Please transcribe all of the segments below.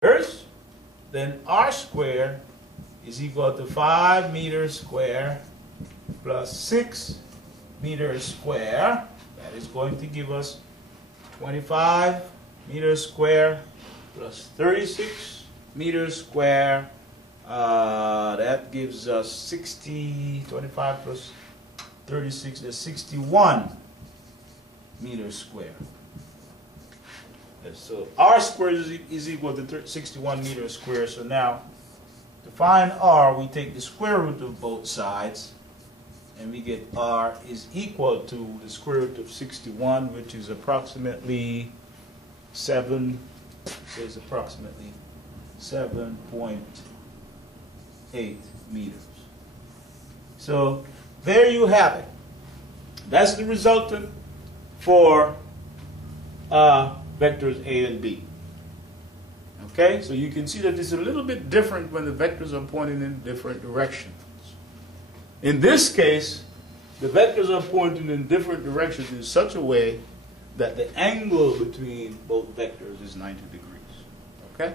then r squared is equal to 5 meters square plus 6 meters square. That is going to give us 25 meters square plus 36 meters square. That gives us 60, 25 plus 36, that's 61 meters square. So r squared is equal to 61 meters square. So now, to find r, we take the square root of both sides, and we get r is equal to the square root of 61, which is approximately 7, says approximately 7.8 meters. So there you have it. That's the resultant for vectors A and B. Okay, so you can see that it's a little bit different when the vectors are pointing in different directions. In this case, the vectors are pointing in different directions in such a way that the angle between both vectors is 90 degrees. Okay?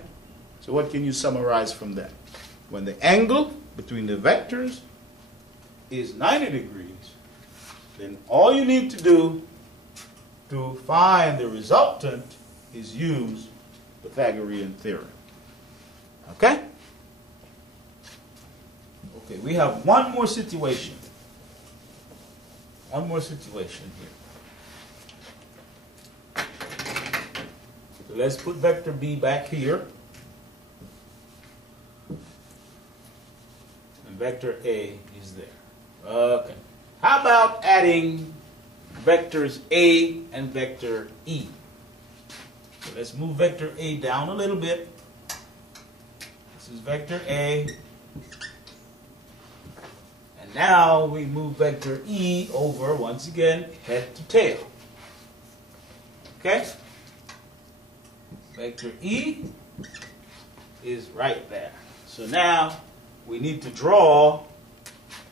So what can you summarize from that? When the angle between the vectors is 90 degrees, then all you need to do to find the resultant is use Pythagorean theorem. Okay? Okay, we have one more situation. One more situation here. So let's put vector B back here. And vector A is there. Okay. How about adding vectors A and vector E? So let's move vector A down a little bit. This is vector A. And now we move vector E over, once again, head to tail. Okay? Vector E is right there. So now we need to draw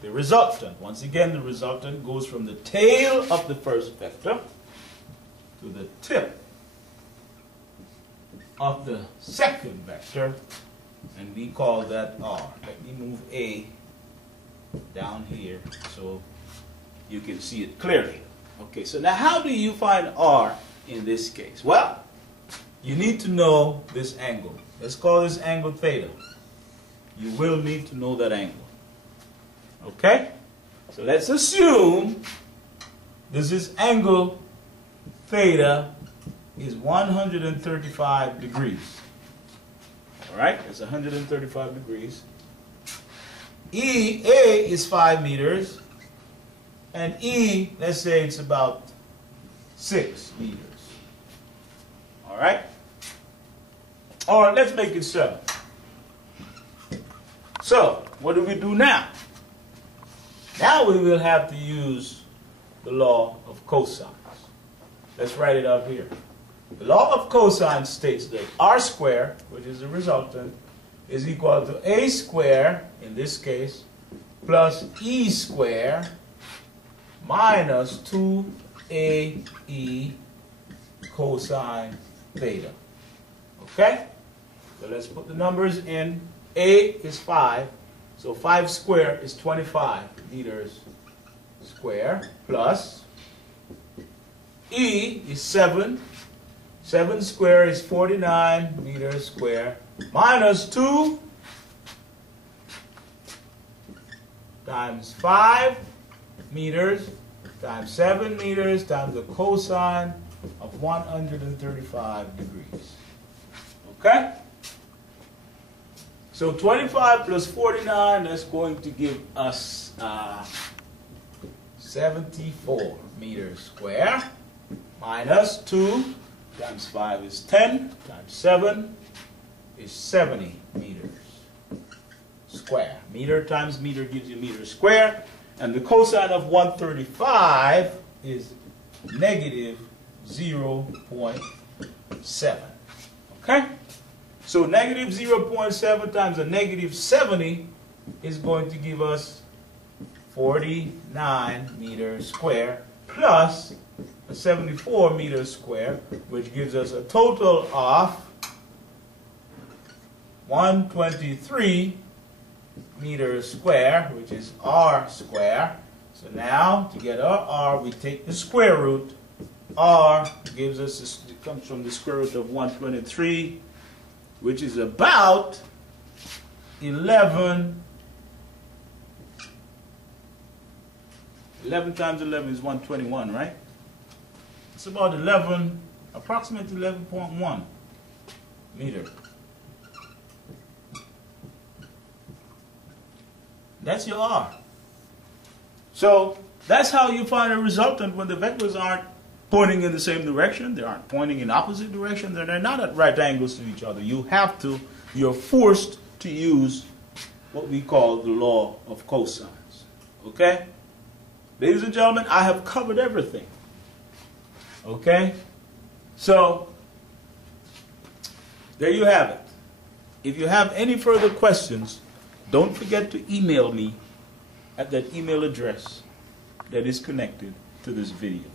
the resultant. Once again, the resultant goes from the tail of the first vector to the tip of the second vector, and we call that R. Let me move A down here so you can see it clearly. Okay, so now how do you find R in this case? Well, you need to know this angle. Let's call this angle theta. You will need to know that angle. Okay? So let's assume this is angle theta is 135 degrees. All right? It's 135 degrees. A is 5 meters. And E, let's say it's about 6 meters. All right? Or let's make it 7. So, what do we do now? Now we will have to use the law of cosines. Let's write it up here. The law of cosine states that r squared, which is the resultant, is equal to a squared, in this case, plus e squared minus 2ae cosine theta. Okay? So let's put the numbers in. A is 5, so 5 squared is 25 meters square, plus E is 7. 7 squared is 49 meters square, minus 2 times 5 meters times 7 meters times the cosine of 135 degrees. Okay? So 25 plus 49, that's going to give us 74 meters square, minus 2 times 5 is 10, times 7 is 70 meters square. Meter times meter gives you meter square, and the cosine of 135 is negative 0.7. Okay? So negative 0.7 times a negative 70 is going to give us 49 meters square plus a 74 meters square, which gives us a total of 123 meters square, which is r square. So now, to get our r, we take the square root. R gives us, it comes from the square root of 123, which is about 11 times 11 is 121, right? It's about 11, approximately 11.1 meter. That's your R. So that's how you find a resultant when the vectors aren't pointing in the same direction, they aren't pointing in opposite directions, and they're not at right angles to each other. You're forced to use what we call the law of cosines. Okay? Ladies and gentlemen, I have covered everything. Okay? So, there you have it. If you have any further questions, don't forget to email me at that email address that is connected to this video.